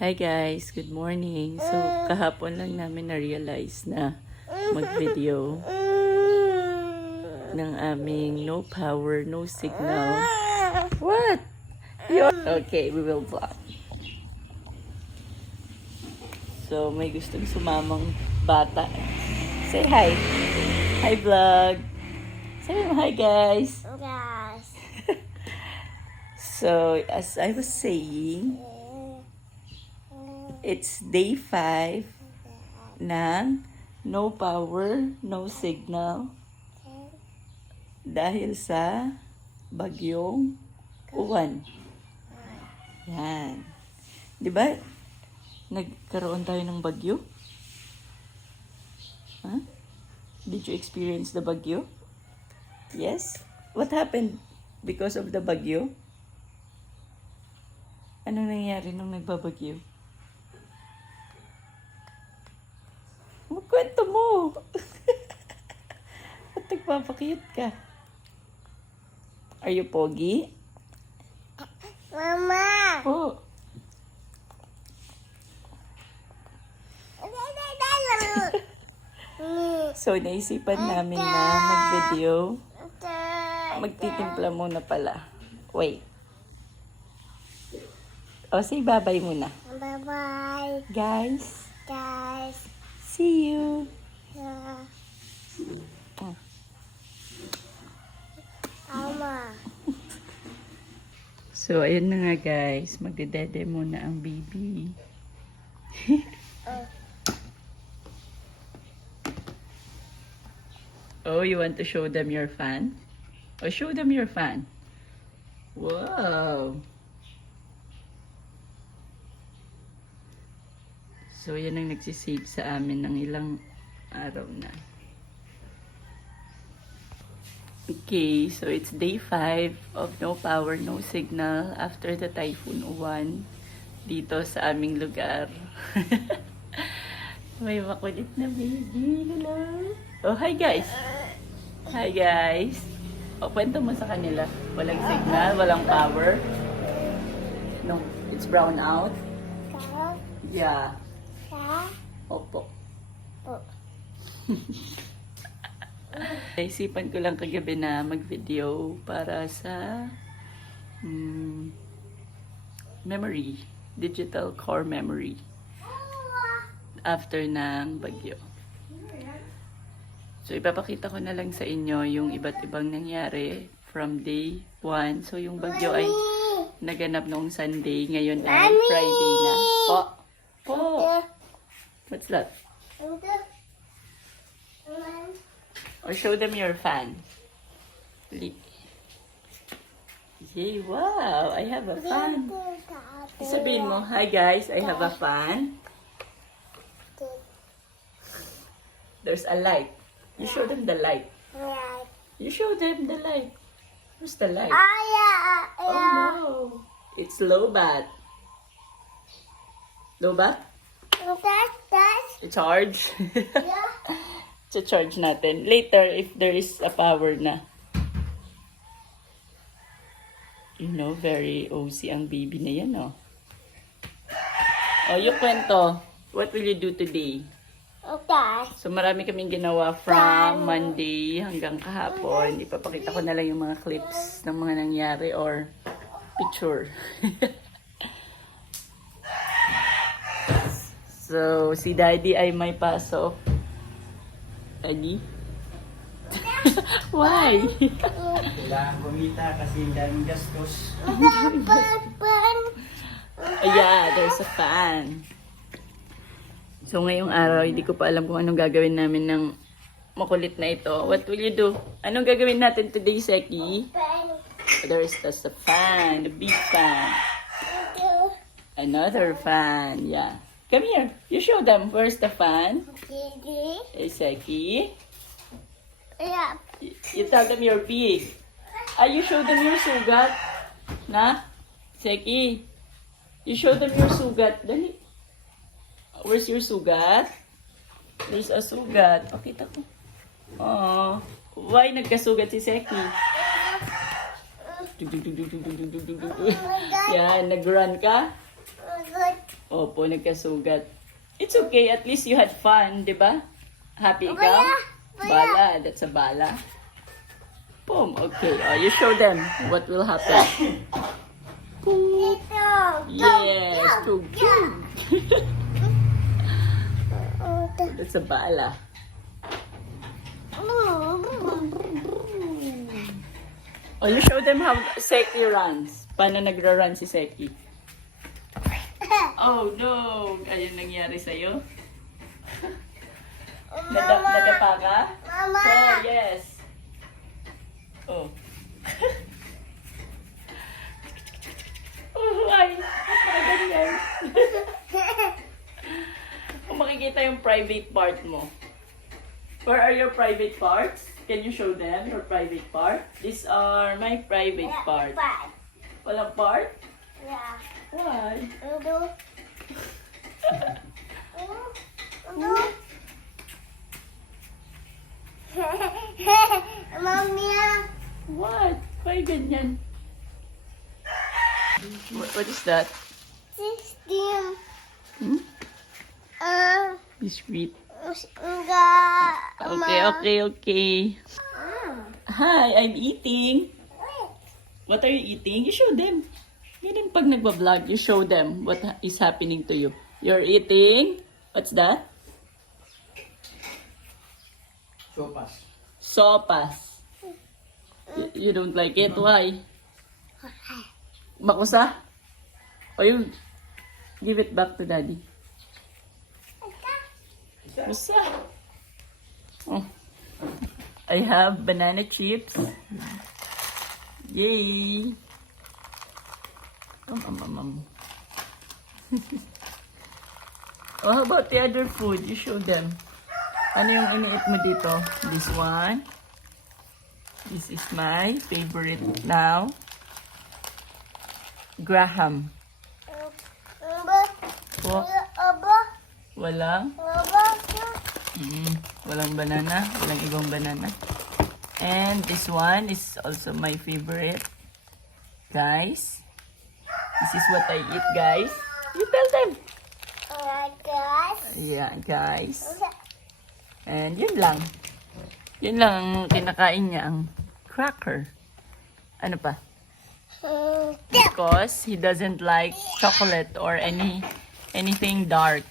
Hi guys, good morning. So, kahapon lang namin na-realize na mag-video ng aming no power, no signal. What? Okay, we will vlog. So, may gustong sumamang bata. Say hi. Hi vlog. Say hi guys. Yes. So, as I was saying, it's day 5 ng no power, no signal dahil sa bagyong uwan. Yan. 'Di ba? Nagkaroon tayo ng bagyo? Huh? Did you experience the bagyo? Yes? What happened because of the bagyo? Ano nangyari nung nagbabagyo? Magkwento mo. Ba't nagpapakiyot ka? Are you pogi? Mama. Po. So, naisipan namin na mag-video. Magtitimpla muna pala. Wait. O, say bye-bye muna. Bye-bye, Guys, guys. see you. Yeah. Oh. Mama. So, ayun na nga guys. Magdedede muna ang baby. Oh, you want to show them your fan? Oh, show them your fan. Wow. So, yan ang nagsisave sa amin ng ilang araw na. Okay, so it's day 5 of no power, no signal after the Typhoon Uwan dito sa aming lugar. May makulit na baby. Hello. Oh, hi guys. Hi guys. O, kwento mo sa kanila. Walang signal, walang power. No, it's brown out. Ka? Yeah. Ka? Opo. Po. Naisipan ko lang kagabi na mag-video para sa memory, digital core memory after ng bagyo. So, ipapakita ko na lang sa inyo yung iba't ibang nangyari from day 1. So, yung bagyo ay naganap noong Sunday. Ngayon ay Friday na. Po! Po! What's that? Or show them your fan. Yay, wow! I have a fan. Sabihin mo, hi guys, I have a fan. There's a light. You show them the light. Right. You show them the light. Where's the light? Yeah. Oh no! It's low bat. Low bat? That's. Charge. Yeah. Charge natin. Later, if there is a power na. You know, very OC ang baby na yan, oh. Oh, yung kwento. What will you do today? Okay. So, marami kaming ginawa from Monday hanggang kahapon. Ipapakita ko na lang yung mga clips ng mga nangyari or picture. So, si Daddy ay may pasok. Daddy? Why? Kailangan kumita kasi daming gastos. Yeah, there's a fan. So, ngayong araw, hindi ko pa alam kung anong gagawin namin ng makulit na ito. What will you do? Anong gagawin natin today, Seki? There's just a fan, the big fan. Another fan, yeah. Come here. You show them. Where's the fan? Hey, Seki. Yeah. You tell them you're big. You show them your sugat. Na? Seki. You show them your sugat. Dali. Where's your sugat? There's a sugat. Pakita ko. Oh. Why nagkasugat si Seki? Yan, nag-run ka? Good. Opo, nagkasugat. It's okay, at least you had fun, di ba? Happy ikaw? Bala, bala. Bala, that's a bala. Boom, okay. Oh, you show them what will happen. Boom. Yes, too good. That's a bala. Oh, you show them how Seki runs. Paano nagra-run si Seki? Oh no! Ayun nangyari sa'yo? Nadapa ka? Mama. Oh, yes. Oh. Oh, ay. Bakit ganyan? Kung makikita yung private part mo. Where are your private parts? Can you show them your private part? These are my private part. Walang part? Yeah. Why? Udo. Udo. Mami. What? Why ganyan? What is that? System. Hmm? Biscuit. Enggak. Okay. Hi, I'm eating. What are you eating? You show them. Ganun pag nagbablog, you show them what is happening to you. You're eating. What's that? Sopas. Sopas. You don't like it? Why? Makusa? O yun, give it back to daddy. Makusa. Oh. I have banana chips. Yay! Oh, how about the other food? You show them. Ano yung iniit mo dito? This one. This is my favorite now. Graham. Oh, walang? Walang banana. Walang ibang banana. And this one is also my favorite. Guys. This is what I eat, guys. You tell them. Yeah, guys. And yun lang. Yun lang ang kinakain niya, ang cracker. Ano pa? Because he doesn't like chocolate or anything dark.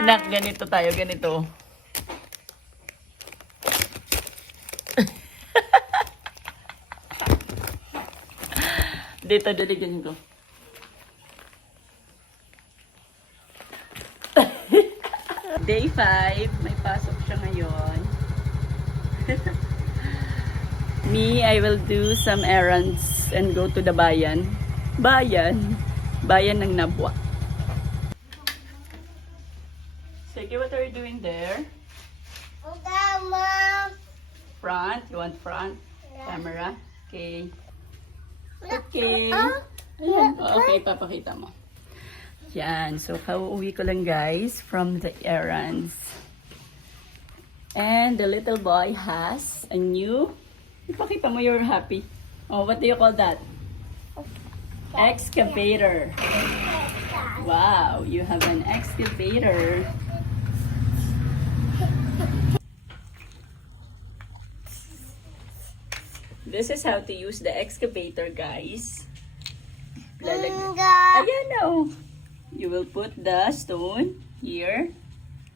Anak, ganito tayo, ganito. Dito, ganito. Day 5, may pasok siya ngayon. Me, I will do some errands and go to the bayan. Bayan ng Nabwa. Sige, what are you doing there? Front? You want front? Camera? Okay. Okay. Ayan. Okay, papakita mo. Yan. So, kauuwi ko lang guys from the errands. And the little boy has a new... Ipakita mo you're happy. Oh, what do you call that? Excavator. Wow, you have an excavator. This is how to use the excavator, guys. Ayan o. You will put the stone here.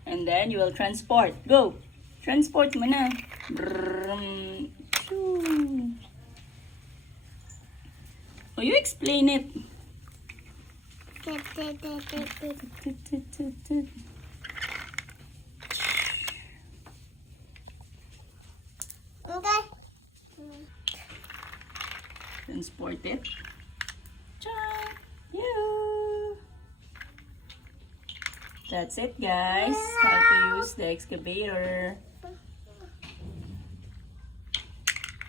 And then you will transport. Go! Transport mo na. Brum. Shoo. Oh, you explain it. Transport it. Cha! You. That's it, guys. How to use the excavator.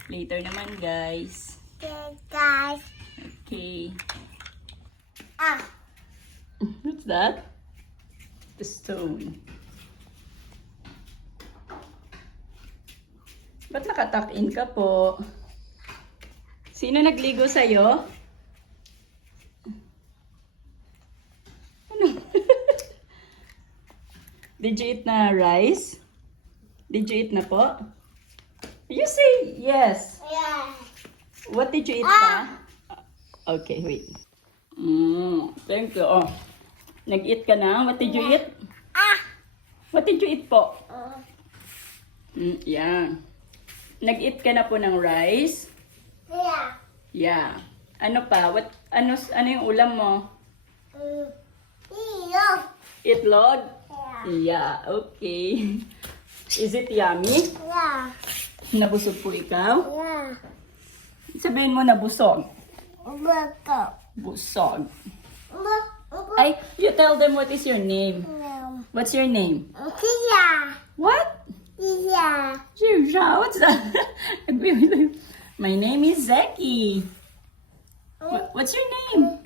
Later naman, guys. Okay. What's that? The stone. Ba't nakatak in ka po? Sino nagligo sa'yo? Did you eat na rice? Did you eat na po? You say yes. Yeah. What did you eat pa? Okay, wait. Thank you. Oh. Nag-eat ka na? What did you eat? What did you eat po? Yeah. Nag-eat ka na po ng rice? Yeah. Yeah. Ano pa? Ano yung ulam mo? Yeah. Itlog? Yeah. Yeah, okay. Is it yummy? Yeah. Nabusog po ikaw? Yeah. Sabihin mo nabusog. Bako. Busog. Ay, you tell them what is your name. What's your name? Yeah. What? Yeah. Shusha, what's that? My name is Zeki. What's your name?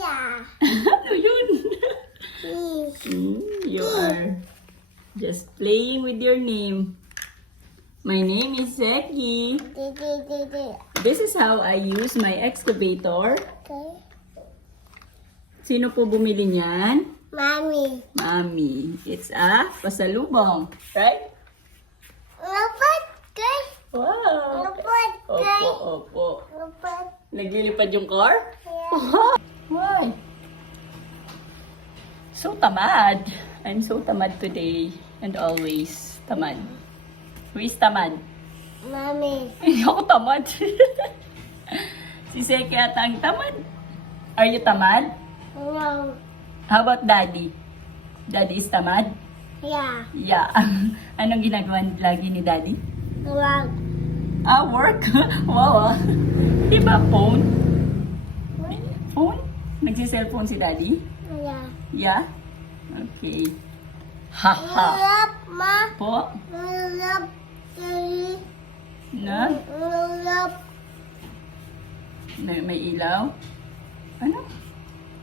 Yeah. Ano yun? You are just playing with your name. My name is Zeki. This is how I use my excavator. Okay. Sino po bumili niyan? Mommy. Mami. It's a pasalubong. Right? Lapat kay. Wow. Lapat kay. Opo. Lapat. Naglilipad yung car? Yeah. Why? So tamad. I'm so tamad today. And always tamad. Who is tamad? Mommy. Ako tamad. Si Seki ata ang tamad. Are you tamad? No. How about Daddy? Daddy is tamad? Yeah. Yeah. Anong ginagawa lagi ni Daddy? Wrong. Work? Wow. Diba phone? Phone? Nagsiselfone si Daddy? Yeah. Yeah? Okay. Haha. Love ma. Po? Love daddy. Na? Love. May ilaw? Ano?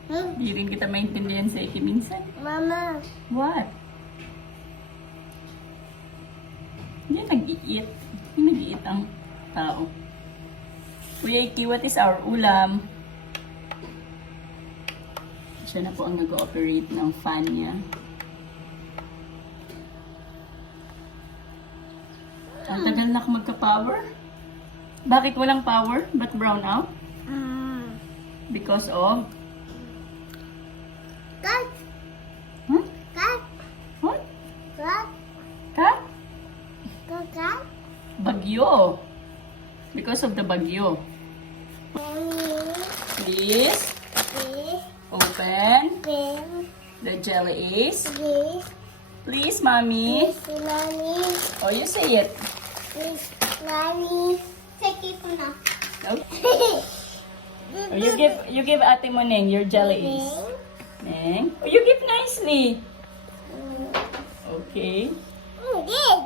Hmm? Di rin kita maintindihan sa Eki minsan. Mama. What? Yan nag-iit. Yan nag-iit ang tao. Kuya Eki, what is our ulam? Siya na po ang nag-ooperate ng fan niya. Ang tagal na magka-power? Bakit walang power? Ba't brown out? Because of? Cut. Huh? Cut. What? Cut. Cat? Cut. Bagyo. Because of the bagyo. Mommy. Please Please. open Please. the jelly ace. Please. Please, mommy. Please. Mommy. Oh, you say it. Please. Mommy. Take it now. Okay. Oh, you give Ate Moneng your jelly ace. Neng. Oh, you give nicely. Okay. Good.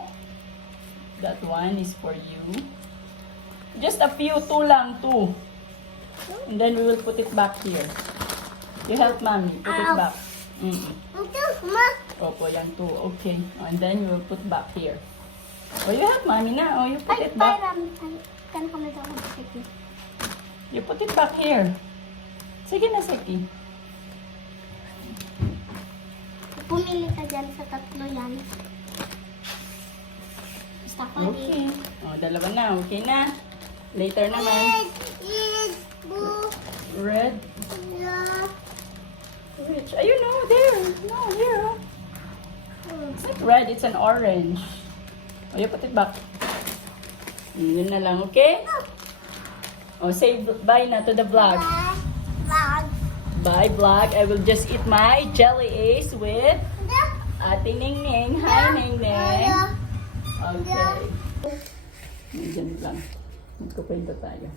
That one is for you. Just a few, two lang, two. And then we will put it back here. You help mommy, put it Ow. back. Ito, ma. Opo, yan two. Okay. And then we will put back here. Oh, you help mommy na. Oh, you put it back. Kan kami daw mag-take. You put it back here. Sige na, Seki. Pumili ka dyan sa tatlo yan. Basta ko Okay. Oh, dalawa na. Okay na. Later naman. is blue. Red. Yeah. Which? Ayun, no. There. No, here. It's not red. It's an orange. Oh, you put it back. Yun na lang, okay? Oh, say bye na to the vlog. Vlog. Bye, vlog. I will just eat my jelly ace with Ate Ning Ning. Hi, Ning Ning. Okay. Diyan lang. Magkukwento tayo.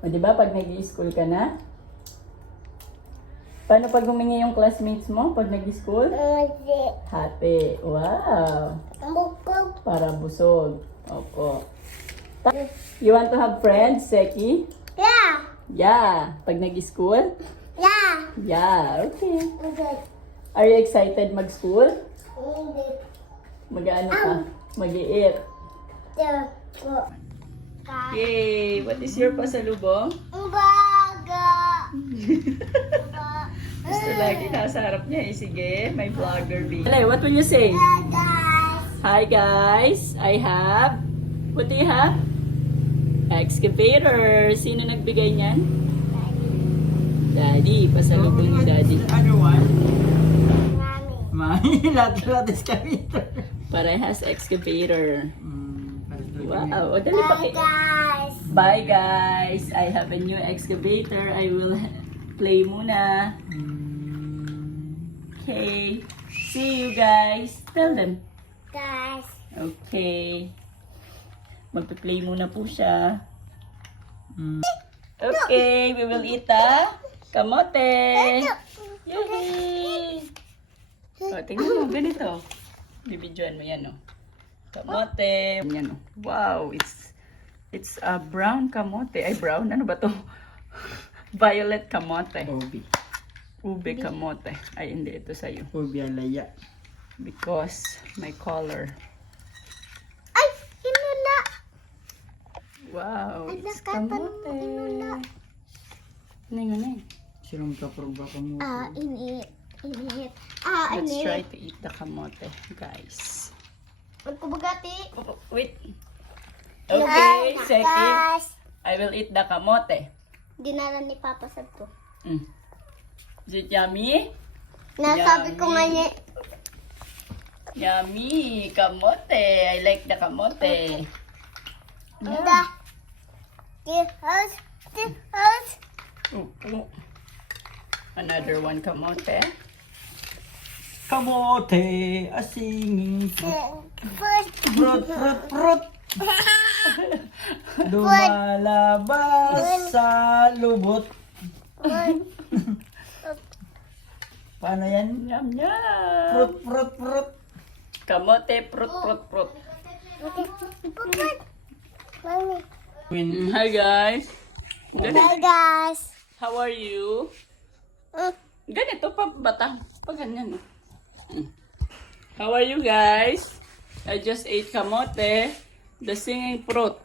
O, di ba pag nag-i-school ka na? Paano pag humingi yung classmates mo pag nag-i-school? Happy. Wow. Bukog. Para busog. Opo. You want to have friends, Seki? Yeah. Yeah. Pag nag-school? Yeah. Yeah. Okay. Good. Are you excited mag-school? Good. Mag-ano ka? Mag-i-eat. Go. Yay! What is your pasalubong? Baga. Gusto lagi nasa harap niya eh. Sige, may vlogger B. Alay, what will you say? Guys. Hi guys, I have... What do you have? Excavator. Sino nagbigay niyan? Daddy. Pasalubong ni Daddy. Other one? Mommy. Mami, lahat kami ito. Parehas excavator. Wow. Wow. O, dali Bye, paki. guys. Bye guys. I have a new excavator. I will play muna. Okay. See you guys. Tell them. Guys. Okay. Magpe-play muna po siya. Okay, we will eat the kamote. Yay! O, tingnan mo, ganito. Bibidyoan mo yan, o. Kamote. Yan, o. Wow, it's a brown kamote. Ay, brown? Ano ba to? Violet kamote. Obi. Ube kamote. Ay, hindi. Ito sa'yo. Obi alaya. Because my color. Ay, inuna. Wow, it's Nakatan- kamote. inuna. Ningunay. Sirong kaproba ka mo. Init. Init. Let's Init. try to eat the kamote, guys. Magkubagati. Wait. Okay, Seki. Guys. I will eat the kamote. Dinala ni Papa sa to. Is it yummy? Nasabi ko nga niya. Yummy, kamote. I like the kamote. The house. The house. Oh. Another one kamote. Kamote, asingin. First. Prut. Lumalabas sa lubot. Paano yan? Yum, yum. Prut. Kamote, prut. Mommy. Hi, guys. Hi guys. How are you? Ganito pa bata. Pag ganyan. No? How are you guys? I just ate kamote. The singing prut.